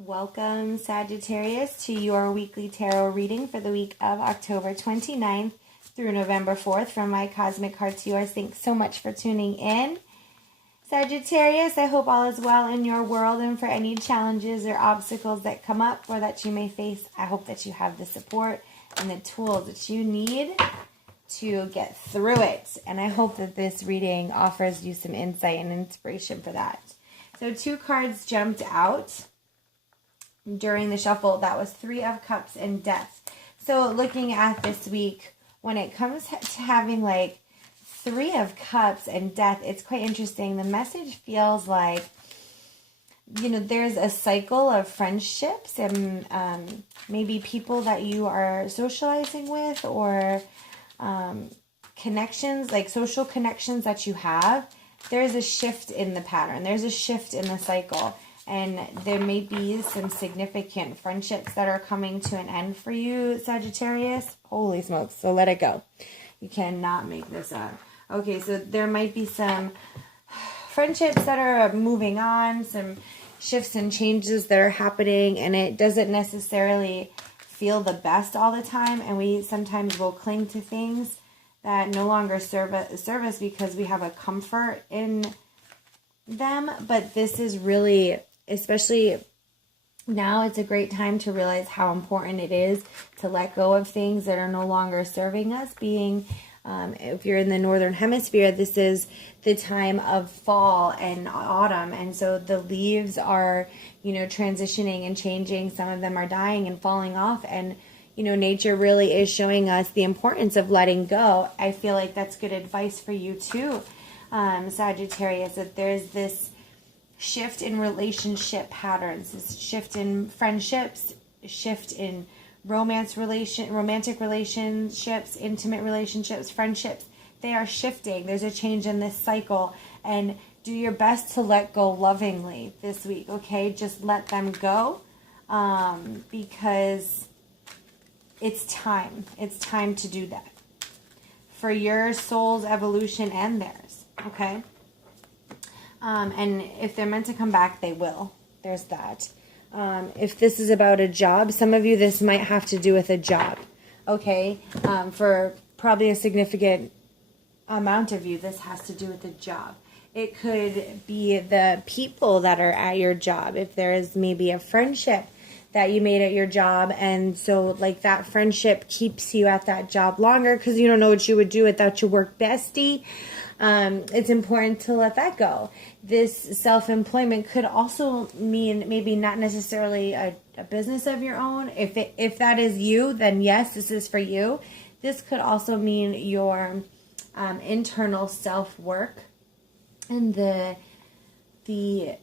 Welcome, Sagittarius, to your weekly tarot reading for the week of October 29th through November 4th from my Cosmic Heart to yours. Thanks so much for tuning in. Sagittarius, I hope all is well in your world, and for any challenges or obstacles that come up or that you may face, I hope that you have the support and the tools that you need to get through it. And I hope that this reading offers you some insight and inspiration for that. So 2 cards jumped out during the shuffle. That was 3 of Cups and Death. So looking at this week, when it comes to having like 3 of Cups and Death, it's quite interesting. The message feels like, you know, there's a cycle of friendships and maybe people that you are socializing with, or connections, like social connections that you have. There's a shift in the pattern. There's a shift in the cycle. And there may be some significant friendships that are coming to an end for you, Sagittarius. Holy smokes. So let it go. You cannot make this up. Okay, so there might be some friendships that are moving on, some shifts and changes that are happening, and it doesn't necessarily feel the best all the time. And we sometimes will cling to things that no longer serve us because we have a comfort in them. But this is really, especially now, it's a great time to realize how important it is to let go of things that are no longer serving us. If you're in the Northern Hemisphere, this is the time of fall and autumn. And so the leaves are, transitioning and changing. Some of them are dying and falling off. And, nature really is showing us the importance of letting go. I feel like that's good advice for you too, Sagittarius, that there's this shift in relationship patterns, this shift in friendships, shift in romantic relationships, intimate relationships, friendships. They are shifting. There's a change in this cycle, and do your best to let go lovingly this week, okay? Just let them go, because it's time. It's time to do that for your soul's evolution and theirs, okay? And if they're meant to come back, they will. There's that. If this is about a job, some of you, this might have to do with a job, okay? For probably a significant amount of you, this has to do with a job. It could be the people that are at your job. If there is maybe a friendship that you made at your job, and so like that friendship keeps you at that job longer because you don't know what you would do without your work bestie. It's important to let that go. This self-employment could also mean maybe not necessarily a business of your own. If that is you, then yes, this is for you. This could also mean your internal self-work and the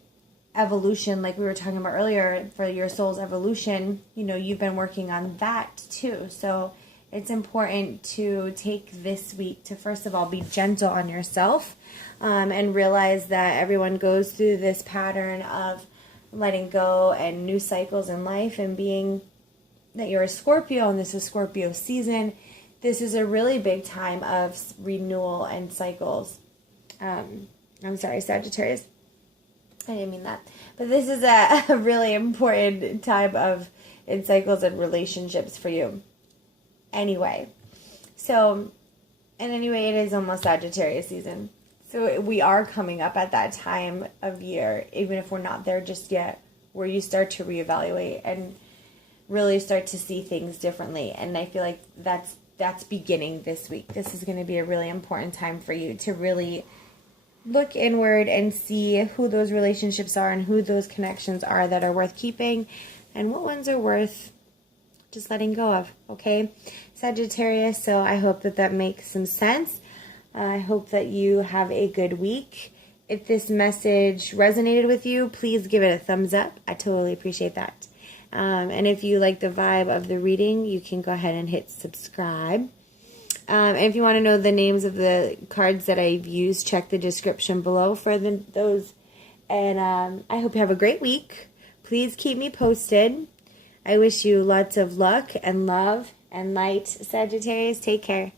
evolution, like we were talking about earlier, for your soul's evolution. You've been working on that too. So it's important to take this week to, first of all, be gentle on yourself, and realize that everyone goes through this pattern of letting go and new cycles in life, and being that you're a Scorpio and this is Scorpio season, this is a really big time of renewal and cycles. I'm sorry, Sagittarius. I didn't mean that. But this is a really important time in cycles and relationships for you. Anyway, it is almost Sagittarius season. So we are coming up at that time of year, even if we're not there just yet, where you start to reevaluate and really start to see things differently. And I feel like that's beginning this week. This is going to be a really important time for you to really look inward and see who those relationships are and who those connections are that are worth keeping and what ones are worth just letting go of, okay, Sagittarius? So I hope that makes some sense. I hope that you have a good week. If this message resonated with you, please give it a thumbs up. I totally appreciate that. And if you like the vibe of the reading, you can go ahead and hit subscribe. And if you want to know the names of the cards that I've used, check the description below for those. And I hope you have a great week. Please keep me posted. I wish you lots of luck and love and light, Sagittarius. Take care.